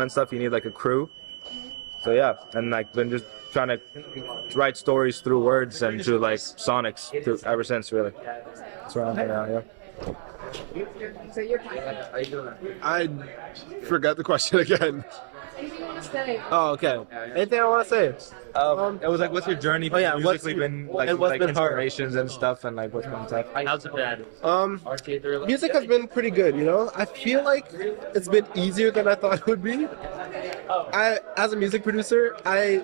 and stuff, you need like a crew. So yeah, and like been just trying to write stories through words and through like sonics ever since, really. That's where I'm at now, yeah. So you're I forgot the question again. anything you want to say? Oh, okay. Anything I want to say? It was like, what's your journey? Oh, yeah, musically been like, and what's like been hard? inspirations and stuff, and like what's been tough? How's it been? Music has been pretty good, you know? I feel like it's been easier than I thought it would be. As a music producer, I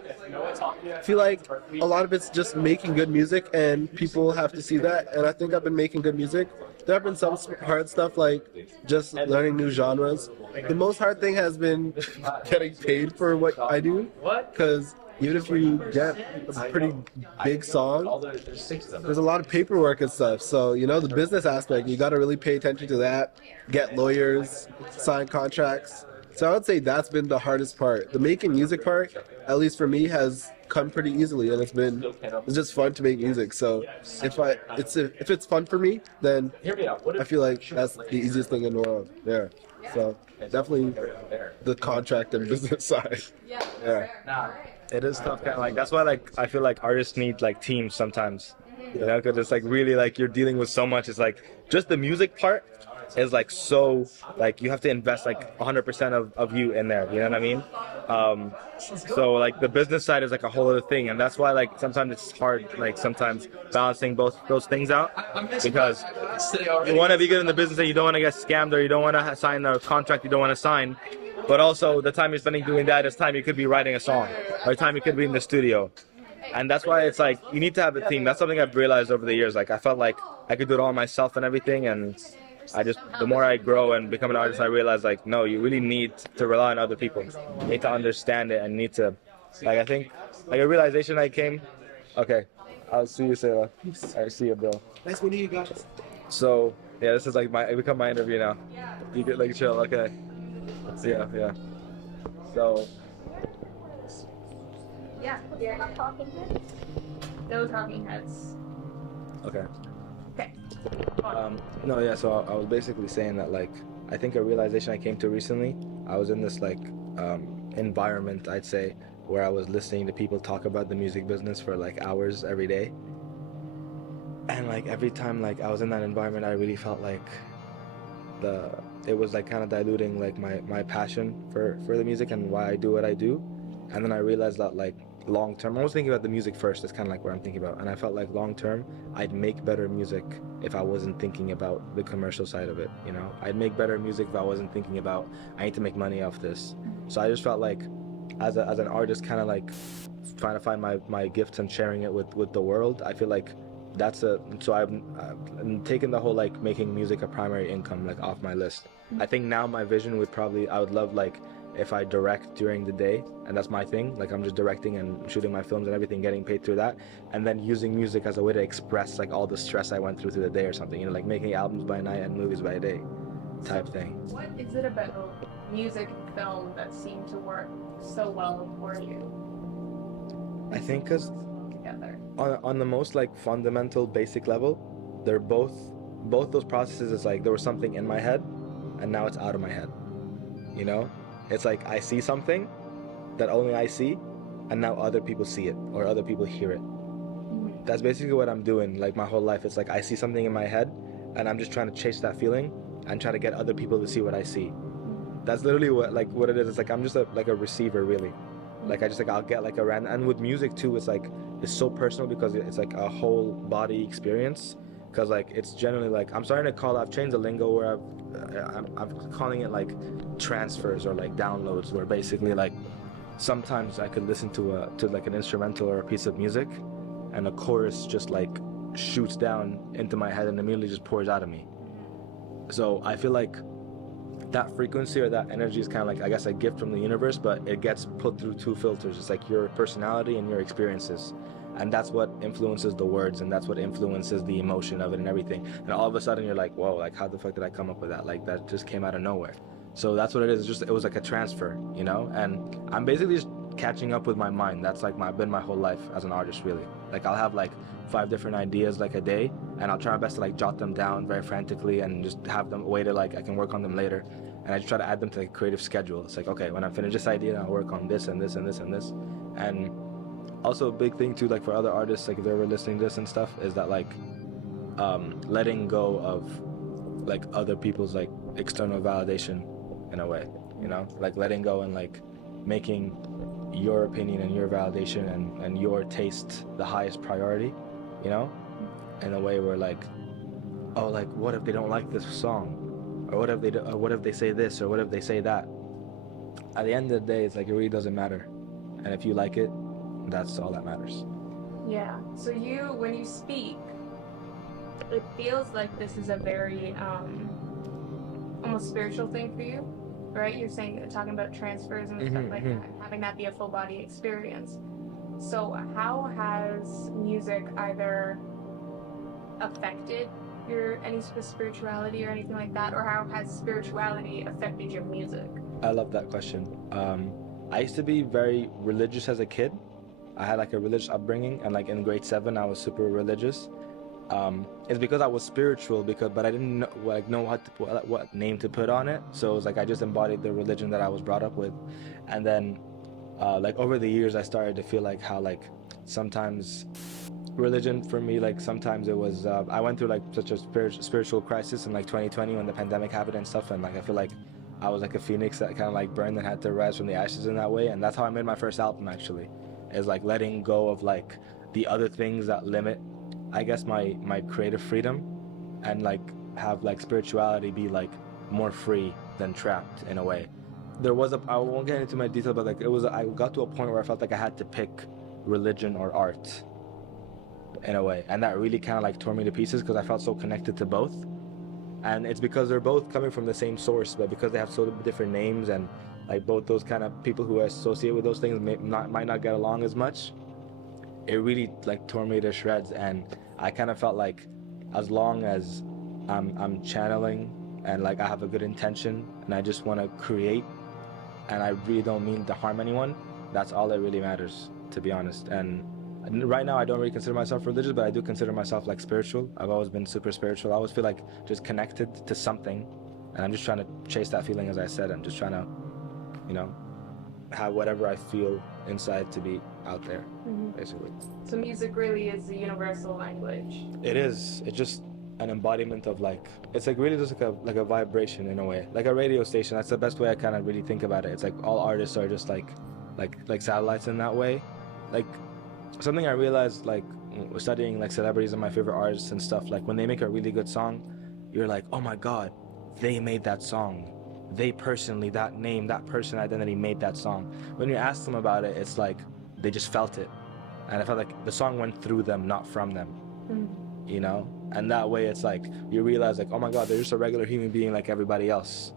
feel like a lot of it's just making good music and people have to see that, and I think I've been making good music. There have been some hard stuff like just learning new genres. The most hard thing has been getting paid for what I do, because even if you get a pretty big song, there's a lot of paperwork and stuff. So, you know, the business aspect, you got to really pay attention to that, get lawyers, sign contracts. So I would say that's been the hardest part. The making music part, at least for me, has come pretty easily, and it's just fun to make music. So if it's fun for me, then I feel like that's the easiest thing in the world. Yeah. So definitely the contract and business side. Yeah. It is tough, kind of like that's why like I feel like artists need like teams sometimes, you know, because it's like really like you're dealing with so much. It's like just the music part is like so like you have to invest like 100% of you in there. You know what I mean? So like the business side is like a whole other thing, and that's why like sometimes it's hard like sometimes balancing both those things out, because you want to be good in the business and you don't want to get scammed, or you don't want to sign a contract you don't want to sign. But also, the time you're spending doing that is time you could be writing a song, or time you could be in the studio. And that's why it's like, you need to have a team. That's something I've realized over the years. Like, I felt like I could do it all myself and everything, and the more I grow and become an artist, I realize, like, no, you really need to rely on other people. You need to understand it, and need to, like, I think, like, a realization I came, okay, I'll see you, Selah. I see you, Bill. Nice meeting you guys. So, yeah, this is like it become my interview now. You get, like, chill, okay. Yeah. So. Yeah, you're not talking heads. No talking heads. Okay. Okay. No, yeah. So I was basically saying that like I think a realization I came to recently. I was in this like environment, I'd say, where I was listening to people talk about the music business for like hours every day. And like every time like I was in that environment, I really felt like it was like kind of diluting like my passion for the music and why I do what I do. And then I realized that like long term, I was thinking about the music first. That's kind of like what I'm thinking about. And I felt like long term, I'd make better music if I wasn't thinking about the commercial side of it. You know, I'd make better music if I wasn't thinking about I need to make money off this. So I just felt like as an artist, kind of like trying to find my gifts and sharing it with the world. I feel like so I'm taking the whole like making music a primary income like off my list. I think now my vision I would love like if I direct during the day, and that's my thing, like I'm just directing and shooting my films and everything, getting paid through that, and then using music as a way to express like all the stress I went through the day or something, you know, like making albums by night and movies by day type thing. What is it about music and film that seem to work so well for you I think because together? on the most like fundamental basic level, they're both those processes is like there was something in my head and now it's out of my head, you know. It's like I see something that only I see, and now other people see it or other people hear it. That's basically what I'm doing like my whole life. It's like I see something in my head and I'm just trying to chase that feeling and try to get other people to see what I see. That's literally what it is. It's like I'm just like a receiver, really. Like I just like I'll get like a random, and with music too, it's like it's so personal because it's like a whole body experience. Because like it's generally like I've changed the lingo where I'm calling it like transfers or like downloads, where basically like sometimes I could listen to like an instrumental or a piece of music, and a chorus just like shoots down into my head and immediately just pours out of me. So I feel like that frequency or that energy is kind of like, I guess, a gift from the universe, but it gets put through two filters. It's like your personality and your experiences. And that's what influences the words, and that's what influences the emotion of it and everything. And all of a sudden you're like, whoa, like how the fuck did I come up with that? Like that just came out of nowhere. So that's what it is. It was like a transfer, you know? And I'm basically just catching up with my mind. That's like been my whole life as an artist, really. Like I'll have like 5 different ideas like a day, and I'll try my best to like jot them down very frantically and just have them a way to like I can work on them later. and I just try to add them to like a creative schedule. It's like, okay, when I finish this idea, I'll work on this and this and this and this. And also a big thing too, like for other artists, like if they're listening to this and stuff, is that like letting go of like other people's like external validation in a way, you know, like letting go and like making your opinion and your validation and your taste the highest priority, you know, in a way where like, oh, like what if they don't like this song, or what if they say this, or what if they say that. At the end of the day, it's like it really doesn't matter, and if you like it, that's all that matters. Yeah. So when you speak, it feels like this is a very almost spiritual thing for you, right? You're talking about transfers and stuff like that, having that be a full body experience. So how has music either affected any sort of spirituality or anything like that, or how has spirituality affected your music? I love that question. I used to be very religious as a kid. I had like a religious upbringing, and like in grade 7 I was super religious. It's because I was spiritual, but I didn't know what name to put on it. So it was like I just embodied the religion that I was brought up with. And then like over the years I started to feel like how like sometimes religion for me, like sometimes it was I went through like such a spiritual crisis in like 2020 when the pandemic happened and stuff, and like I feel like I was like a phoenix that kind of like burned and had to rise from the ashes in that way. And that's how I made my first album, actually, is like letting go of like the other things that limit, I guess, my creative freedom, and like have like spirituality be like more free than trapped in a way. I won't get into my detail, but like I got to a point where I felt like I had to pick religion or art in a way, and that really kind of like tore me to pieces because I felt so connected to both. And it's because they're both coming from the same source, but because they have so different names, and like both those kind of people who are associated with those things might not get along as much, it really like tore me to shreds. And I kind of felt like as long as I'm channeling and like I have a good intention and I just want to create and I really don't mean to harm anyone, that's all that really matters, to be honest. And right now I don't really consider myself religious, but I do consider myself like spiritual. I've always been super spiritual. I always feel like just connected to something, and I'm just trying to chase that feeling. As I said, I'm just trying to, you know, have whatever I feel inside to be out there, basically. So music really is a universal language. It is. It's just an embodiment of like, it's like really just like a vibration in a way, like a radio station. That's the best way I kind of really think about it. It's like all artists are just like satellites in that way. Like something I realized, like studying like celebrities and my favorite artists and stuff, like when they make a really good song, you're like, oh my god, they made that song. They personally, that name, that person identity made that song. When you ask them about it, it's like they just felt it, and I felt like the song went through them, not from them. You know, and that way it's like you realize like, oh my god, they're just a regular human being like everybody else.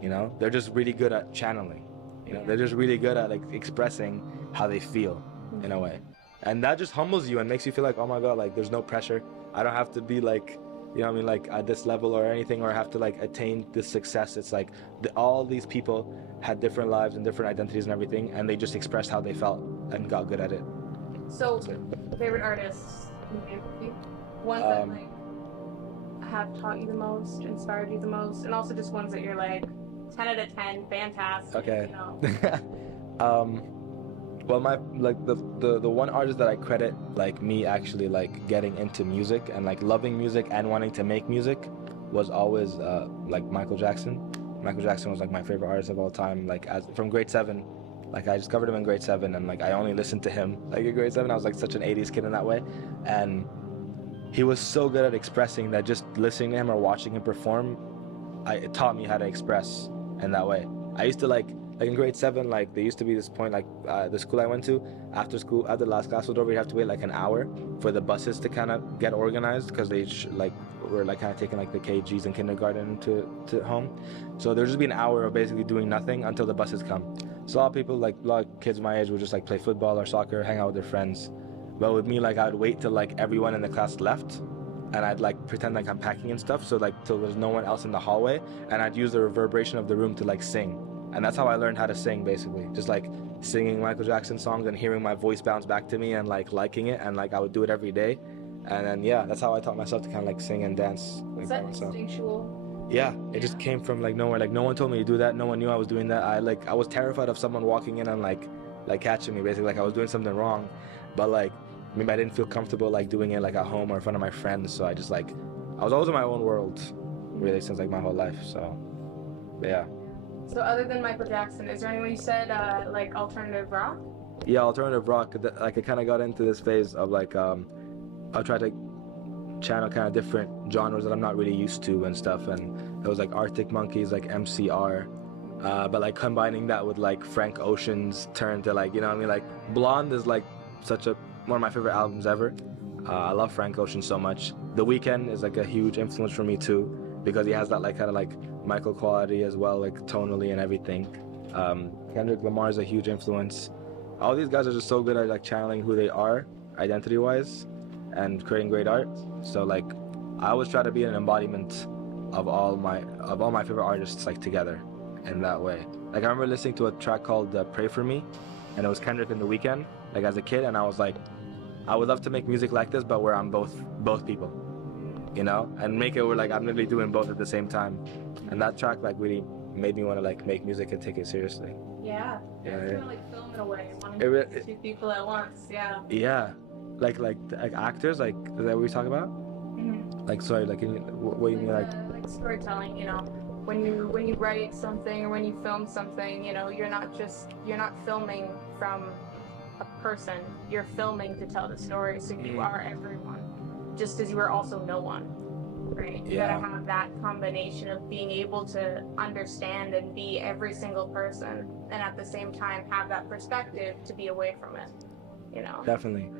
You know, they're just really good at channeling. You know, they're just really good at like expressing how they feel in a way. And that just humbles you and makes you feel like, oh my god, like there's no pressure. I don't have to be like, you know what I mean, like at this level or anything, or have to like attain this success. It's like all these people had different lives and different identities and everything, and they just expressed how they felt and got good at it. So, favorite artists, ones that like have taught you the most, inspired you the most, and also just ones that you're like 10 out of 10, fantastic. Okay. You know? Well, my like the one artist that I credit like me actually like getting into music and like loving music and wanting to make music was always like Michael Jackson. Michael Jackson was like my favorite artist of all time. Like from grade 7, like I discovered him in grade 7, and like I only listened to him like in grade 7. I was like such an 80s kid in that way, and he was so good at expressing that just listening to him or watching him perform, it taught me how to express in that way. I used to like in grade 7, like there used to be this point, like the school I went to, after the last class was over, you have to wait like an hour for the buses to kind of get organized, because they were like kind of taking like the KGs in kindergarten to home. So there'd just be an hour of basically doing nothing until the buses come. So a lot of kids my age would just like play football or soccer, hang out with their friends. But with me, like I'd wait till like everyone in the class left, and I'd like pretend like I'm packing and stuff, so like till there's no one else in the hallway, and I'd use the reverberation of the room to like sing. And that's how I learned how to sing, basically. Just like singing Michael Jackson songs and hearing my voice bounce back to me and like liking it, and like I would do it every day. And then yeah, that's how I taught myself to kind of like sing and dance. Like, is that instinctual? Yeah, it just came from like nowhere. Like no one told me to do that. No one knew I was doing that. I was terrified of someone walking in and like catching me, basically, like I was doing something wrong. But like maybe I didn't feel comfortable like doing it like at home or in front of my friends. So I just like I was always in my own world, really, since like my whole life. So yeah. So other than Michael Jackson, is there anyone you said like alternative rock? Yeah, alternative rock. Like I kind of got into this phase of like I'll try to channel kind of different genres that I'm not really used to and stuff. And it was like Arctic Monkeys, like MCR, but like combining that with like Frank Ocean's turn to like, you know what I mean? Like Blonde is like one of my favorite albums ever. I love Frank Ocean so much. The Weeknd is like a huge influence for me too, because he has that like kind of like Michael quality as well, like tonally and everything. Kendrick Lamar is a huge influence. All these guys are just so good at like channeling who they are identity-wise and creating great art. So like I always try to be an embodiment of all my favorite artists like together in that way. Like I remember listening to a track called Pray For Me, and it was Kendrick and The Weeknd like as a kid, and I was like, I would love to make music like this but where I'm both people, you know, and make it where like I'm literally doing both at the same time. And that track like really made me want to like make music and take it seriously. Yeah. Yeah, It's yeah. kind of like film in a way, wanting to be two people at once. Yeah. Yeah, like actors, like is that what we talk about? Mm-hmm. Like sorry, like what do you mean like? Like storytelling, you know, when you write something or when you film something, you know, you're not filming from a person. You're filming to tell the story. So you are everyone, just as you are also no one, right? You Yeah. gotta have that combination of being able to understand and be every single person, and at the same time have that perspective to be away from it, you know. Definitely,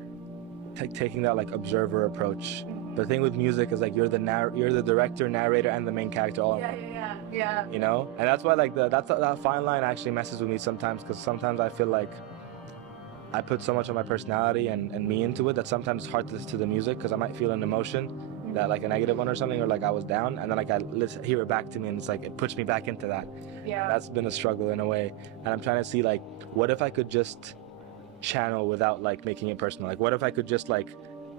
taking that like observer approach. The thing with music is like you're the director, narrator, and the main character all. Yeah. You know, and that's why like that fine line actually messes with me sometimes, because sometimes I feel like I put so much of my personality and me into it that sometimes it's hard to listen to the music, because I might feel an emotion that like a negative one or something, or like I was down, and then like I hear it back to me and it's like it puts me back into that. Yeah. That's been a struggle in a way, and I'm trying to see like what if I could just channel without like making it personal. Like what if I could just like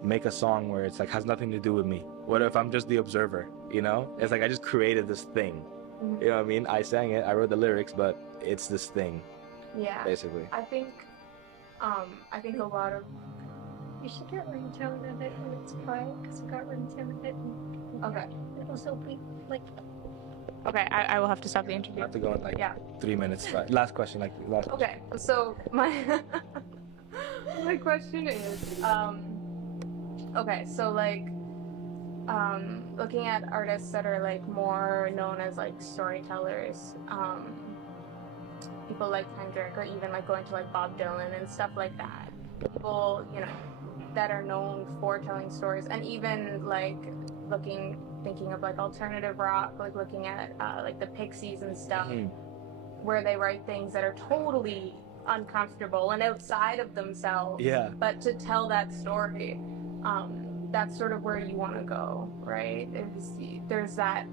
make a song where it's like has nothing to do with me? What if I'm just the observer, you know? It's like I just created this thing. You know what I mean? I sang it, I wrote the lyrics, but it's this thing. Yeah. Basically. I think a lot of You should get ringtone of it when it's quiet, because we got ringtone of it. okay. It'll still be like. Okay, I will have to stop the I interview. have to go in like Yeah. 3 minutes. But last question, like last. Okay, so my my question is, okay, so like, looking at artists that are like more known as like storytellers, people like Kendrick, or even like going to like Bob Dylan and stuff like that. People, you know, that are known for telling stories, and even like thinking of like alternative rock, like looking at like the Pixies and stuff, where they write things that are totally uncomfortable and outside of themselves. Yeah. But to tell that story, that's sort of where you want to go, right? There's that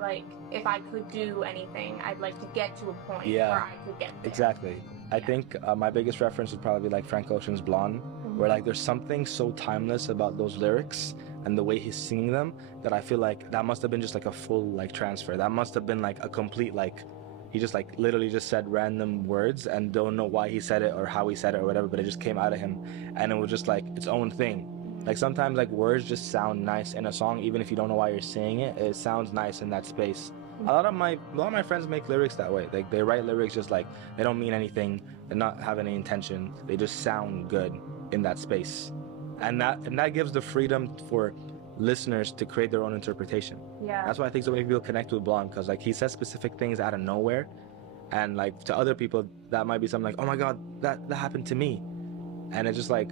like, if I could do anything, I'd like to get to a point Yeah. where I could get there. Exactly. I think my biggest reference would probably be like Frank Ocean's Blonde, where like there's something so timeless about those lyrics and the way he's singing them that I feel like that must have been just like a full like transfer. That must have been like a complete like, he just like literally just said random words and don't know why he said it or how he said it or whatever, but it just came out of him and it was just like its own thing. Like sometimes like words just sound nice in a song, even if you don't know why you're saying it, it sounds nice in that space. A lot of my friends make lyrics that way. Like they write lyrics just like they don't mean anything, they not have any intention, they just sound good in that space. And that gives the freedom for listeners to create their own interpretation. Yeah. That's why I think so many people connect with Blonde, because like he says specific things out of nowhere, and like to other people that might be something like, oh my god, that happened to me, and it's just like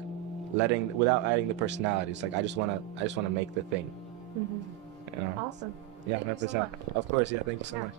letting, without adding the personality. It's like I just wanna make the thing. Mm-hmm. You know? Awesome. Yeah, Thank you so 100%. Of course, yeah. Thank you so Yeah. much.